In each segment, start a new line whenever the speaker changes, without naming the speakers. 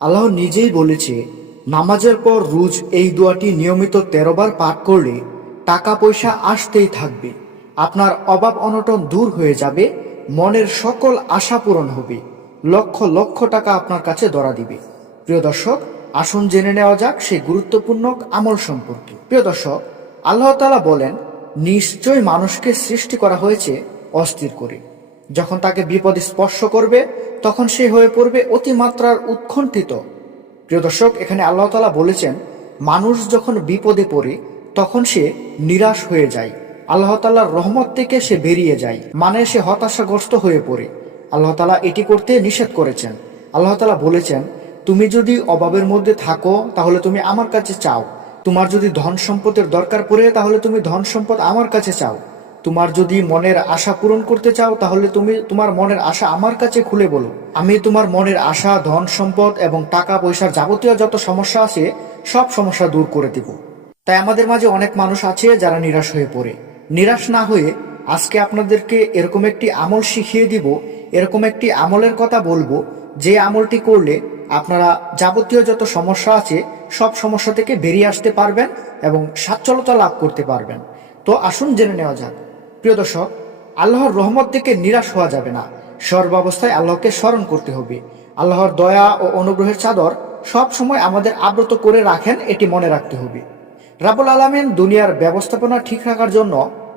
আল্লাহ নিজেই বলেছে, নামাজের পর রুজ এই দোয়াটি নিয়মিত তেরো বার পাঠ করলে টাকা পয়সা আসতেই থাকবে। আপনার অভাব অনটন দূর হয়ে যাবে, মনের সকল আশা পূরণ হবে, লক্ষ লক্ষ টাকা আপনার কাছে ধরা দিবে। প্রিয় দর্শক, আসুন জেনে নেওয়া যাক সেই গুরুত্বপূর্ণ আমল সম্পর্কে। প্রিয় দর্শক, আল্লাহ তাআলা বলেন নিশ্চয় মানুষকে সৃষ্টি করা হয়েছে অস্থির করে। যখন তাকে বিপদ স্পর্শ করবে, তখন সে হয়ে পড়বে অতিমাত্রার উৎকণ্ঠিত। প্রিয় দর্শক, এখানে আল্লাহ তালা বলেছেন, মানুষ যখন বিপদে পড়ে, তখন সে নিরাশ হয়ে যায়। আল্লাহ তাল্লাহর রহমত থেকে সে বেরিয়ে যায় মানে সে হতাশাগ্রস্ত হয়ে পড়ে। আল্লাহ তালা এটি করতে নিষেধ করেছেন। আল্লাহ তালা বলেছেন, তুমি যদি অভাবের মধ্যে থাকো, তাহলে তুমি আমার কাছে চাও। তোমার যদি ধন সম্পদের দরকার পড়ে, তাহলে তুমি ধন সম্পদ আমার কাছে চাও। তোমার যদি মনের আশা পূরণ করতে চাও, তাহলে তুমি তোমার মনের আশা আমার কাছে খুলে বলো। আমি তোমার মনের আশা, ধন সম্পদ এবং টাকা পয়সার যাবতীয় যত সমস্যা আছে, সব সমস্যা দূর করে দিব। তাই আমাদের মাঝে অনেক মানুষ আছে যারা নিরাশ হয়ে পড়ে। নিরাশ না হয়ে আজকে আপনাদেরকে এরকম একটি আমল শিখিয়ে দিব, এরকম একটি আমলের কথা বলব। যে আমলটি করলে আপনারা যাবতীয় যত সমস্যা আছে, সব সমস্যা থেকে বেরিয়ে আসতে পারবেন এবং সচ্ছলতা লাভ করতে পারবেন। তো আসুন জেনে নেওয়া যাক। প্রিয় দর্শক, আল্লাহর রহমত থেকে নিরাশ হওয়া যাবে না। সর্বাবস্থায় আল্লাহকে স্মরণ করতে হবে। আল্লাহর দয়া ও অনুগ্রহের চাদর সব সময় আমাদের আব্রত করে রাখেন, এটি মনে রাখতে হবে। রাবুল আলামিন দুনিয়ার ব্যবস্থাপনা ঠিক রাখার জন্য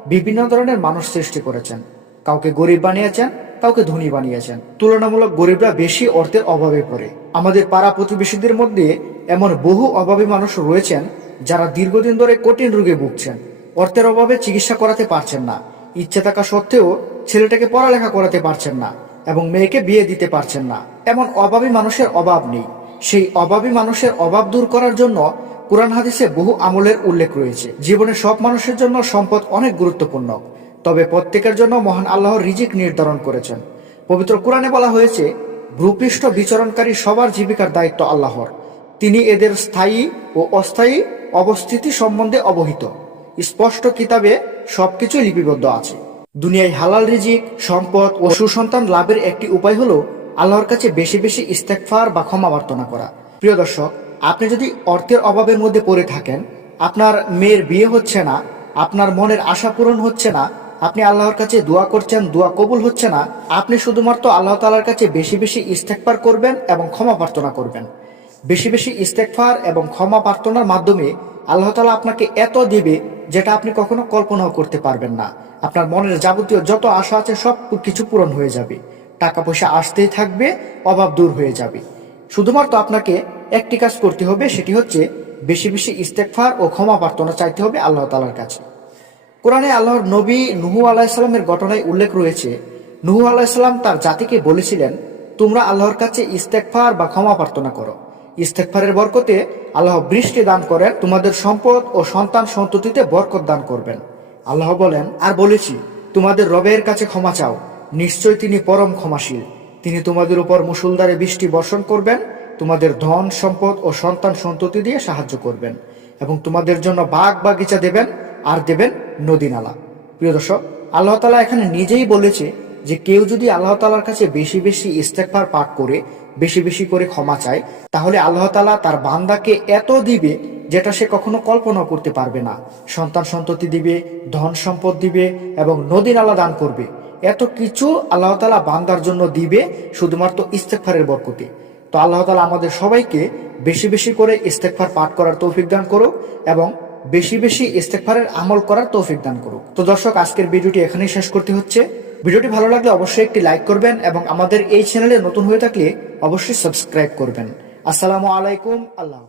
বিভিন্ন ধরনের মানুষ সৃষ্টি করেছেন। কাউকে গরিব বানিয়েছেন, কাউকে ধনী বানিয়েছেন। তুলনামূলক গরিবরা বেশি অর্থের অভাবে পড়ে। আমাদের পাড়া প্রতিবেশীদের মধ্যে এমন বহু অভাবী মানুষ রয়েছেন, যারা দীর্ঘদিন ধরে কঠিন রোগে ভুগছেন। অর্থের অভাবে চিকিৎসা করাতে পারছেন না। ইচ্ছে থাকা সত্ত্বেও ছেলেটাকে পড়ালেখা করাতে পারছেন না এবং মেয়েকে বিয়ে দিতে পারছেন না। এমন অভাবী মানুষের অভাব নেই। সেই অভাবী মানুষের অভাব দূর করার জন্য কোরআন হাদিসে বহু আমলের উল্লেখ রয়েছে। জীবনে সব মানুষের জন্য সম্পদ অনেক গুরুত্বপূর্ণ। তবে প্রত্যেকের জন্য মহান আল্লাহর রিজিক নির্ধারণ করেছেন। পবিত্র কোরআনে বলা হয়েছে, ভূপৃষ্ঠ বিচরণকারী সবার জীবিকার দায়িত্ব আল্লাহর। তিনি এদের স্থায়ী ও অস্থায়ী অবস্থিতি সম্বন্ধে অবহিত। স্পষ্ট কিতাবে সবকিছু লিপিবদ্ধ আছে। দুনিয়ায় হালাল রিজিক, সম্পদ ও সুসন্তান লাভের একটি উপায় হলো আল্লাহর কাছে বেশি বেশি ইস্তেকফার বা ক্ষমা প্রার্থনা করা। প্রিয় দর্শক, আপনি যদি অর্থের অভাবের মধ্যে পড়ে থাকেন, আপনার মেয়ের বিয়ে হচ্ছে না, আপনার মনের আশা পূরণ হচ্ছে না, আপনি আল্লাহর কাছে দোয়া করছেন, দোয়া কবুল হচ্ছে না, আপনি শুধুমাত্র আল্লাহ তালার কাছে বেশি বেশি ইস্তেকফার করবেন এবং ক্ষমা প্রার্থনা করবেন। বেশি বেশি ইস্তেকফার এবং ক্ষমা প্রার্থনার মাধ্যমে আল্লাহ তালা আপনাকে এত দিবে যেটা আপনি কখনো কল্পনাও করতে পারবেন না। আপনার মনের যাবতীয় যত আশা আছে সব কিছু পূরণ হয়ে যাবে। টাকা পয়সা আসতেই থাকবে, অভাব দূর হয়ে যাবে। শুধুমাত্র আপনাকে একটি কাজ করতে হবে, সেটি হচ্ছে বেশি বেশি ইস্তেকফার ও ক্ষমা প্রার্থনা চাইতে হবে আল্লাহ তালার কাছে। কোরআনে আল্লাহর নবী নুহু আলাহিসাল্লামের ঘটনায় উল্লেখ রয়েছে, নুহু আলাহিসাল্লাম তার জাতিকে বলেছিলেন, তোমরা আল্লাহর কাছে ইস্তেকফার বা ক্ষমা প্রার্থনা করো। ইস্তেকফারের বরকতে আল্লাহ বৃষ্টি দান করেন, তোমাদের সম্পদ ও সন্তান সন্ততিতে বরকত দান করবেন। আল্লাহ বলেন, আর বলেছি, তোমাদের রবের কাছে ক্ষমা চাও। নিশ্চয় তিনি পরম ক্ষমাশীল। তিনি তোমাদের উপর মুসুলদারে বৃষ্টি বর্ষণ করবেন, তোমাদের ধন, সম্পদ ও সন্তান সন্ততি দিয়ে সাহায্য করবেন এবং তোমাদের জন্য বাগ বাগিচা দেবেন, আর দেবেন নদী নালা প্রিয় দর্শক, আল্লাহ তালা এখানে নিজেই বলেছে যে, কেউ যদি আল্লাহ তালার কাছে বেশি বেশি ইস্তেকবার পাঠ করে বেশি বেশি করে ক্ষমা চায়, তাহলে আল্লাহ তালা তার বান্দাকে এত দিবে যেটা সে কখনো কল্পনা করতে পারবে না। সন্তান সন্ততি দিবে, ধন সম্পদ দিবে এবং নদী নালা দান করবে। এত কিছু আল্লাহ তালা বান্দার জন্য দিবে শুধুমাত্র ইস্তেকফারের বরকতে। তো আল্লাহ তালা আমাদের সবাইকে বেশি বেশি করে ইস্তেকফার পাঠ করার তৌফিক দান করুক এবং বেশি বেশি ইস্তেকফারের আমল করার তৌফিক দান করুক। তো দর্শক, আজকের ভিডিওটি এখানেই শেষ করতে হচ্ছে। ভিডিওটি ভালো লাগলে অবশ্যই একটি লাইক করবেন এবং আমাদের এই চ্যানেলে নতুন হয়ে থাকলে অবশ্যই সাবস্ক্রাইব করবেন আসসালামু আলাইকুম আল্লাহ।